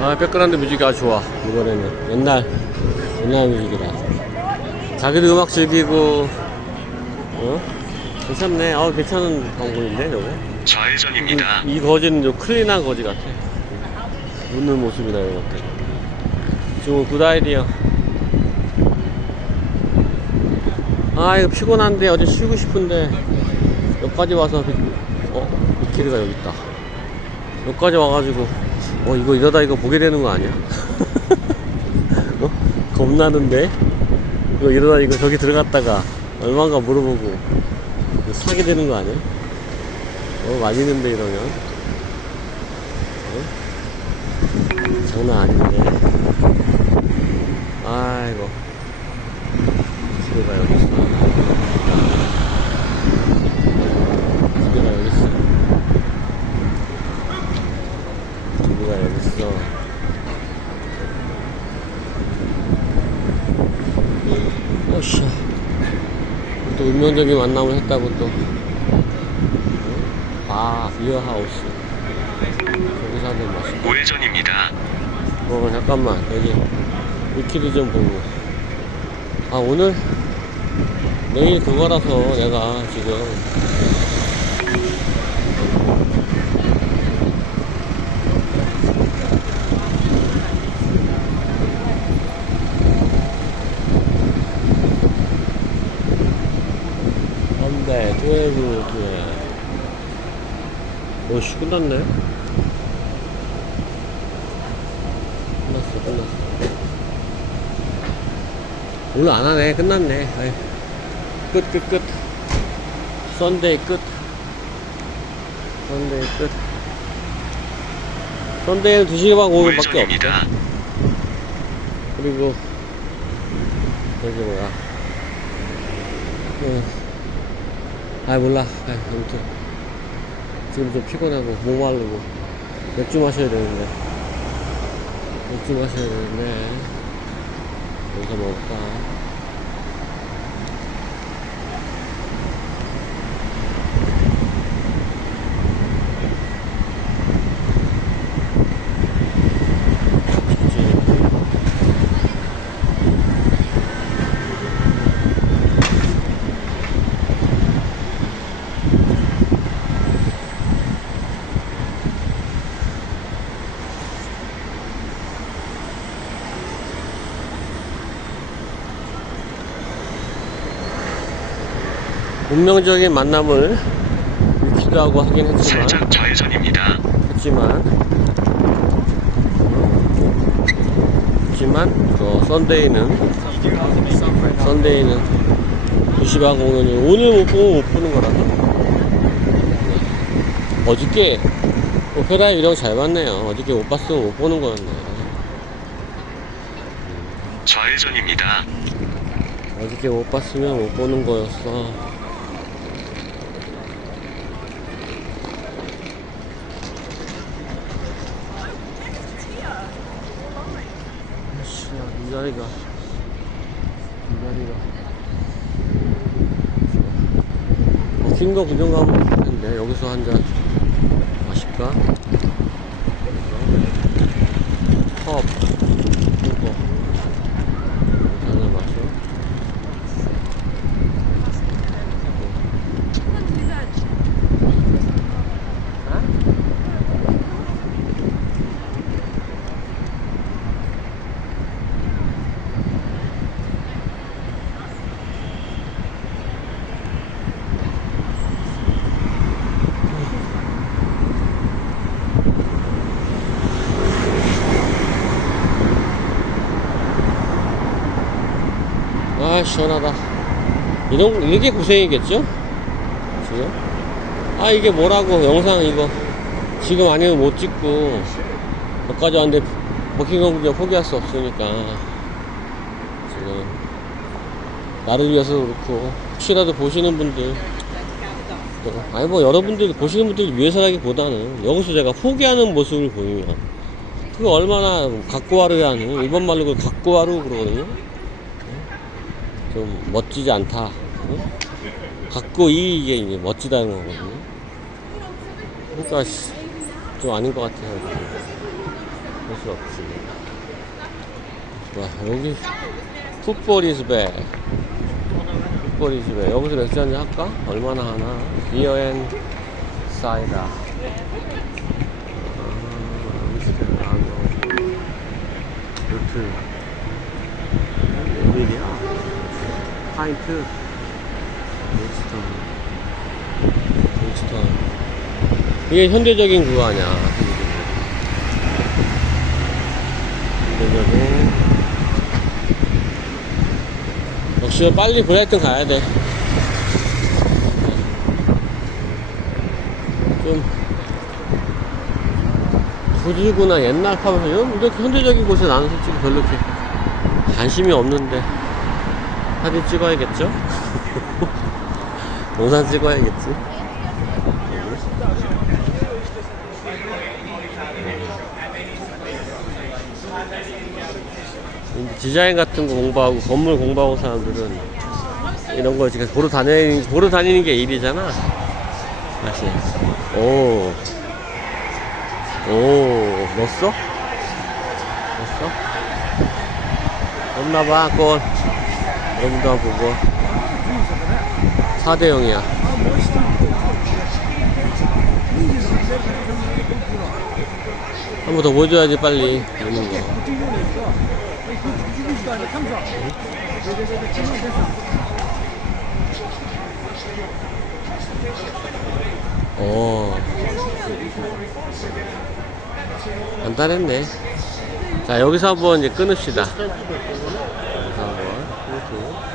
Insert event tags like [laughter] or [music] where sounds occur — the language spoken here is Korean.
아, 백그라운드 뮤직이 아주 좋아. 이번에는 옛날 옛날 뮤직이라. 자기도 음악 즐기고, 어? 괜찮네. 어, 괜찮은 방송인데, 저거. 좌회전입니다. 이, 이 거지는 좀 클린한 거지 같아. 웃는 모습이나 이런 것들. 지금 굿 아이디어. 아, 이거 피곤한데 어디 쉬고 싶은데 여기까지 와서 비- 어? 미키리가 여기 있다. 여기까지 와가지고 어 이거 이러다 이거 보게 되는 거 아니야? [laughs] 어? 겁나는데? 이거 이러다 이거 저기 들어갔다가 얼마인가 물어보고 사게 되는 거 아니야? 어 맛있는데 이러면 어? 장난 아닌데 아이고 집에가 여기 있어 집에가 여기 있어 집에가 여기 있어 어씨 또 운명적인 만남을 했다고 또 아, 비어하우스. 거기서 한번 마시고. 우회전입니다. 어, 잠깐만. 여기, 위키드 좀 보고. 아, 오늘, 내일 그거라서 내가 지금. 한대, 두에브, 두에. 오씨, 끝났네. 끝났어, 끝났어. 오늘 안 하네. 끝났네. 아이. 끝, 끝, 끝. 썬데이 끝. 썬데이 끝. 썬데이는 2시간 5분밖에 없어. 우회전입니다. 그리고, 저기 뭐야. 어. 아 몰라. 아, 아무튼. 지금 좀 피곤하고, 목마르고. 맥주 마셔야 되는데. 맥주 마셔야 되는데. 여기서 먹을까? 운명적인 만남을 기도하고 하긴 했지만, 살짝 좌회전입니다. 했지만, 했지만, 그, 썬데이는, 썬데이는 2시간 공연을 오늘 못 보면 못 보는 거라서. 어저께, 오페라 유령 잘 봤네요. 어저께 못 봤으면 못 보는 거였네. 좌회전입니다. 어저께 못 봤으면 못 보는 거였어. 이 자리가. 어, 킹거 구경 가면 좋겠는데, 여기서 한잔 마실까? 컵, 킹거. 한잔 마셔. 아 시원하다. 이런 이게 고생이겠죠? 지금? 아 이게 뭐라고 영상 이거. 지금 아니면 못 찍고. 여기까지 왔는데 버킹엄 구경 포기할 수 없으니까. 지금. 나를 위해서 그렇고. 혹시라도 보시는 분들. 또, 아니 뭐 여러분들 보시는 분들 위해서라기보다는 여기서 제가 포기하는 모습을 보이면 그거 얼마나 갖고 와르야 하는 일본 말로 그 갖고 와르 그러거든요 좀 멋지지 않다. 응? 갖고 이 이게 이제 멋지다는 거거든요. 그러니까 씨, 좀 아닌 것 같아요. 그래서 수 없지. 와, 여기 풋볼 이즈백. 풋볼 이즈백. 여기서 맥주 한잔 할까? 얼마나 하나? 비어 앤 사이다. 아, 암스테르담. 루트. 웬일이야? 파인트. 몬스터. 몬스터. 이게 현대적인 그거 아니야. 현대적인. 역시 빨리 브라이튼 가야 돼. 좀 조지구나 옛날 이런- 이렇게 현대적인 곳에 나는 솔직히 별로 이렇게 관심이 없는데 사진 찍어야겠죠? [laughs] 영상 찍어야겠지? 이제 디자인 같은 거 공부하고 건물 공부하고 사람들은 이런 거 지금 보러 다니는 보러 다니는 게 일이잖아. 다시. 오. 오, 넣었어? 넣었어? 없나봐, 골. 여기도 보고. 4대 0이야. 한 번 더 보여줘야지, 빨리. 되는 거. 오. 간단했네. 자, 여기서 한번 이제 끊읍시다. Show.